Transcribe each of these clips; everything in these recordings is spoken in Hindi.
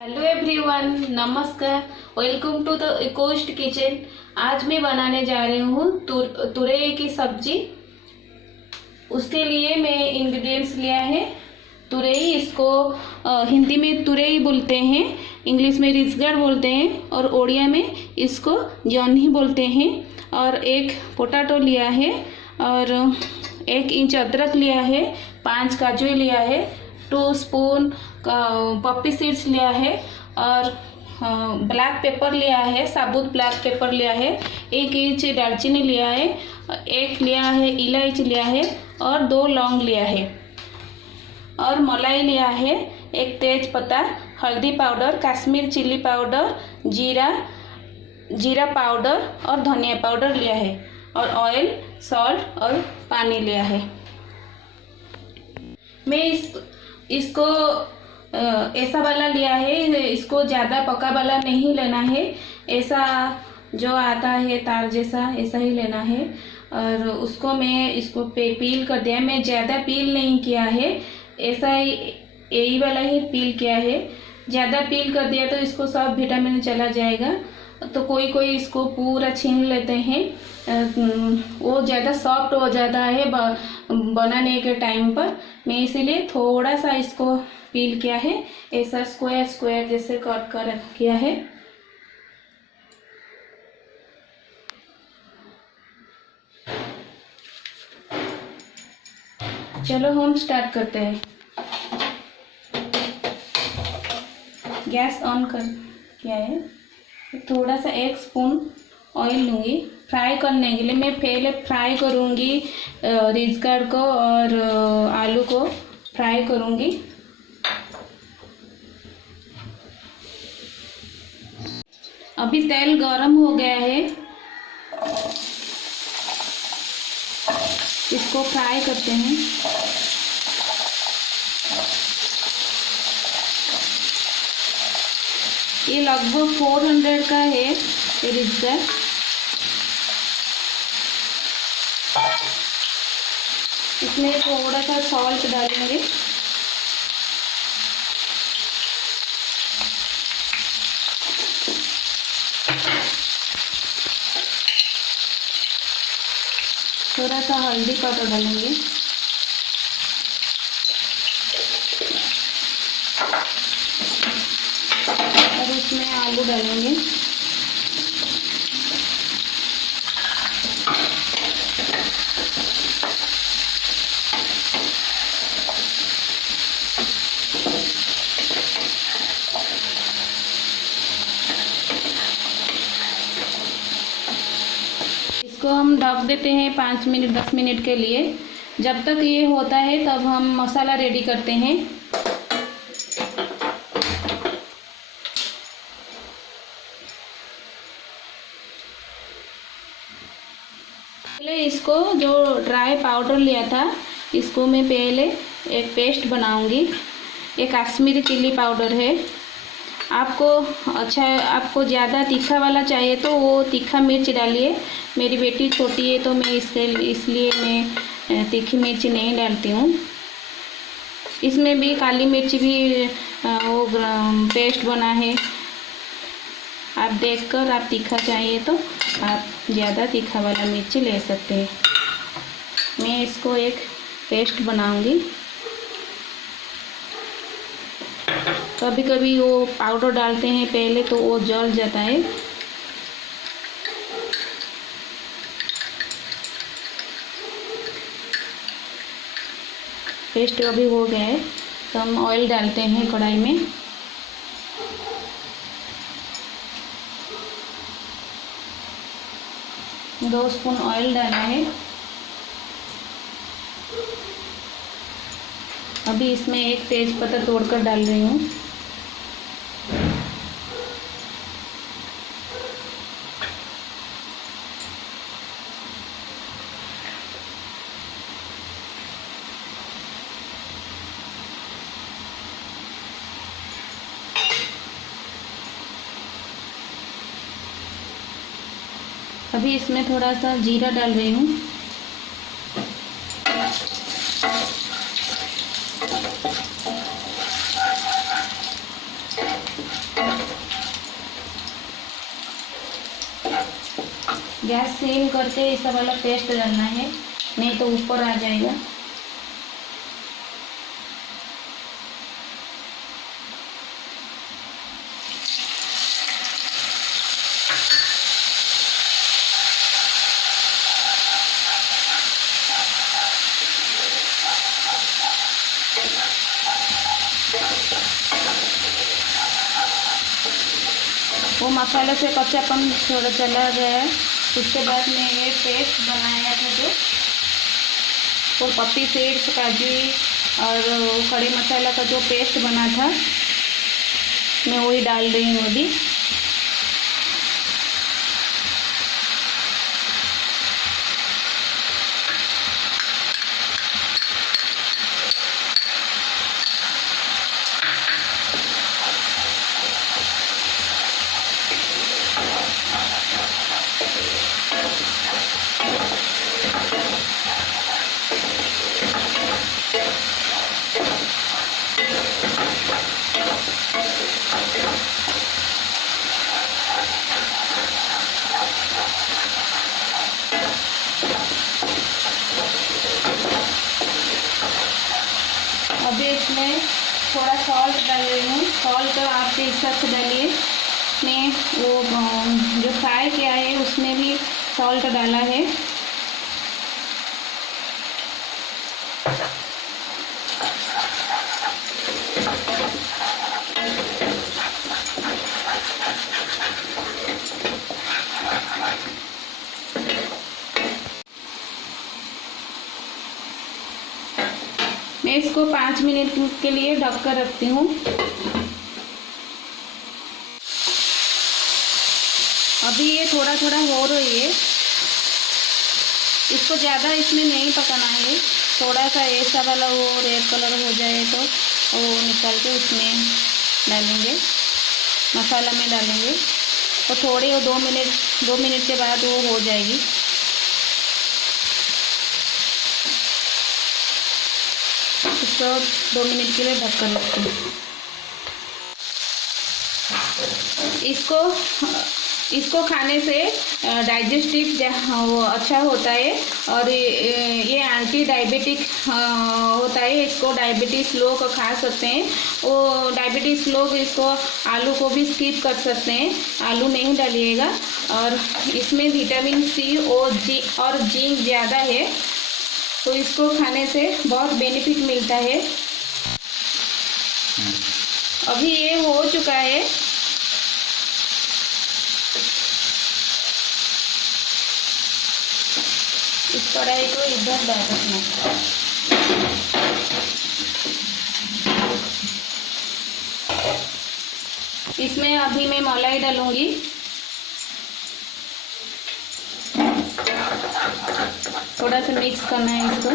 हेलो एवरीवन, नमस्कार। Welcome to the coast kitchen. आज मैं बनाने जा रही हूँ तुरई की सब्जी। उसके लिए मैं इंग्रेडिएंट्स लिया है तुरई। इसको हिंदी में तुरई बोलते हैं, इंग्लिश में रिजगड़ बोलते हैं और ओडिया में इसको जौनही बोलते हैं। और एक पोटैटो लिया है और 1 इंच अदरक लिया है, 5 काजू लिया है, 2 स्पून पप्पी सीड्स लिया है और ब्लैक पेपर लिया है, साबुत ब्लैक पेपर लिया है, 1 इंच दालचीनी लिया है, 1 लिया है इलायची लिया है और 2 लौंग लिया है और मलाई लिया है, 1 तेज पत्ता, हल्दी पाउडर, कश्मीर चिल्ली पाउडर, जीरा पाउडर और धनिया पाउडर लिया है और ऑयल, सॉल्ट और पानी लिया है। मैं इसको ऐसा वाला लिया है, इसको ज़्यादा पका वाला नहीं लेना है, ऐसा जो आता है तार जैसा ऐसा ही लेना है। और उसको मैं इसको पील कर दिया, मैं ज़्यादा पील नहीं किया है, ऐसा ही यही वाला ही पील किया है। ज़्यादा पील कर दिया तो इसको सब विटामिन चला जाएगा, तो कोई इसको पूरा छीन लेते हैं, वो ज़्यादा सॉफ्ट हो जाता है बनाने के टाइम पर। मैं इसीलिए थोड़ा सा इसको पील किया है, ऐसा स्क्वायर जैसे कट कर किया है। चलो हम स्टार्ट करते हैं। गैस ऑन कर किया है, थोड़ा सा 1 स्पून ऑयल लूँगी फ्राई करने के लिए। मैं पहले फ्राई करूँगी रिजगड़ को और आलू को फ्राई करूँगी। अभी तेल गरम हो गया है, इसको फ्राई करते हैं। ये लगभग 400 का है रिजगड़। इसमें थोड़ा सा सॉल्ट डालेंगे, थोड़ा सा हल्दी पाउडर डालेंगे, और इसमें आलू डालेंगे। इसको हम ढक देते हैं 5 मिनट 10 मिनट के लिए। जब तक ये होता है तब हम मसाला रेडी करते हैं। पहले इसको जो ड्राई पाउडर लिया था, इसको मैं पहले एक पेस्ट बनाऊंगी। ये कश्मीरी चिल्ली पाउडर है। आपको ज़्यादा तीखा वाला चाहिए तो वो तीखा मिर्च डालिए। मेरी बेटी छोटी है तो मैं इसलिए मैं तीखी मिर्च नहीं डालती हूँ। इसमें भी काली मिर्च भी वो पेस्ट बना है। आप देखकर आप तीखा चाहिए तो आप ज़्यादा तीखा वाला मिर्च ले सकते हैं। मैं इसको एक पेस्ट बनाऊंगी। कभी कभी वो पाउडर डालते हैं पहले तो वो जल जाता है। पेस्ट अभी हो गया है तो हम ऑयल डालते हैं कढ़ाई में। दो स्पून ऑयल डाला है। अभी इसमें 1 तेज पत्ता तोड़कर डाल रही हूँ। अभी इसमें थोड़ा सा जीरा डाल रही हूँ। गैस सीम करके इस वाला पेस्ट डालना है, नहीं तो ऊपर आ जाएगा। वो मसाले से कच्चापन थोड़ा चला गया है। उसके बाद में ये पेस्ट बनाया था जो, वो पप्पी सीड्स, काजू और खड़े मसाला का जो पेस्ट बना था, मैं वही डाल रही हूँ अभी। अभी इसमें थोड़ा सॉल्ट डाल रही हूँ। सॉल्ट आपके हिसाब से डालिए। मैं वो जो फ्राई किया है उसमें भी सॉल्ट डाला है। मैं इसको 5 मिनट के लिए ढक कर रखती हूँ। अभी ये थोड़ा थोड़ा हो रही है। इसको ज़्यादा इसमें नहीं पकाना है। थोड़ा सा ऐसा वाला वो रेड कलर हो जाए तो वो निकाल के उसमें डालेंगे, मसाला में डालेंगे। तो थोड़े 2 मिनट के बाद वो हो जाएगी। इसको 2 मिनट के लिए ढक कर रखते हैं। इसको खाने से डाइजेस्टिव वो अच्छा होता है और ये एंटी डायबिटिक होता है। इसको डायबिटीज़ लोग खा सकते हैं। वो डायबिटीज़ लोग इसको आलू को भी स्किप कर सकते हैं, आलू नहीं डालिएगा। और इसमें विटामिन सी और जिंक ज़्यादा है, तो इसको खाने से बहुत बेनिफिट मिलता है। अभी ये हो चुका है। इस कढ़ाई को इधर डाल रखना। इसमें अभी मैं मलाई डालूंगी। थोड़ा सा मिक्स करना है इसको।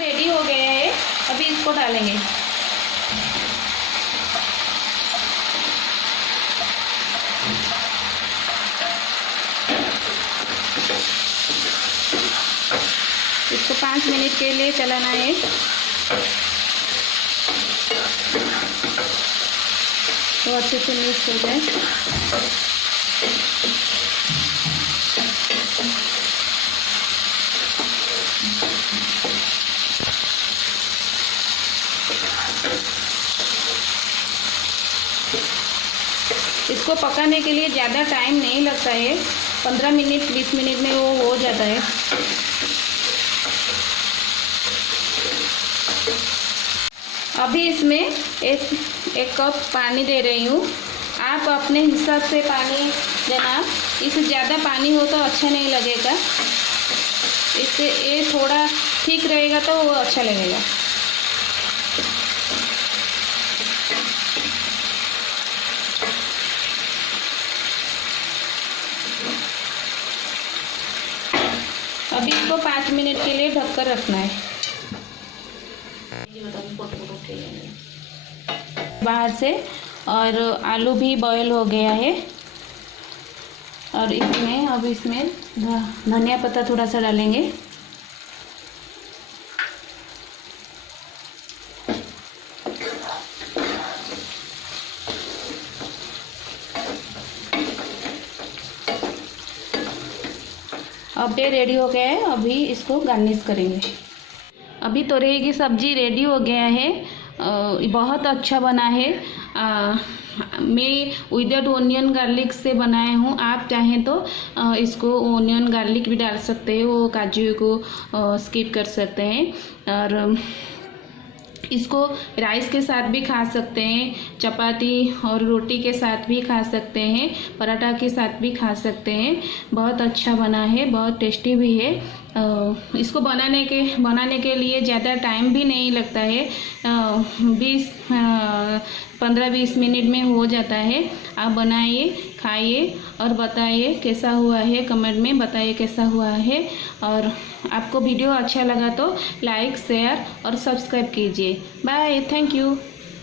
रेडी हो गया है। अभी इसको डालेंगे। इसको 5 मिनट के लिए चलाना है। तो अच्छे से मिक्स हो जाए। इसको पकाने के लिए ज़्यादा टाइम नहीं लगता है। 15 मिनट 20 मिनट में वो हो जाता है। अभी इसमें एक कप पानी दे रही हूँ। आप अपने हिसाब से पानी देना। इससे ज़्यादा पानी हो तो अच्छा नहीं लगेगा। इससे ये थोड़ा ठीक रहेगा तो वो अच्छा लगेगा। अभी इसको 5 मिनट के लिए ढक कर रखना है। बाहर से और आलू भी बॉयल हो गया है। और इसमें धनिया पत्ता थोड़ा सा डालेंगे। अब ये रेडी हो गया है, अभी इसको गार्निश करेंगे। अभी तोरई की सब्ज़ी रेडी हो गया है, बहुत अच्छा बना है। मैं विदाउट ओनियन गार्लिक से बनाया हूँ। आप चाहें तो इसको ओनियन गार्लिक भी डाल सकते हैं, वो काजू को स्किप कर सकते हैं। और इसको राइस के साथ भी खा सकते हैं, चपाती और रोटी के साथ भी खा सकते हैं, पराठा के साथ भी खा सकते हैं। बहुत अच्छा बना है, बहुत टेस्टी भी है। इसको बनाने के लिए ज़्यादा टाइम भी नहीं लगता है, 15-20 मिनट में हो जाता है। आप बनाइए, खाइए और बताइए कैसा हुआ है, कमेंट में बताइए कैसा हुआ है। और आपको वीडियो अच्छा लगा तो लाइक, शेयर और सब्सक्राइब कीजिए। Bye, thank you.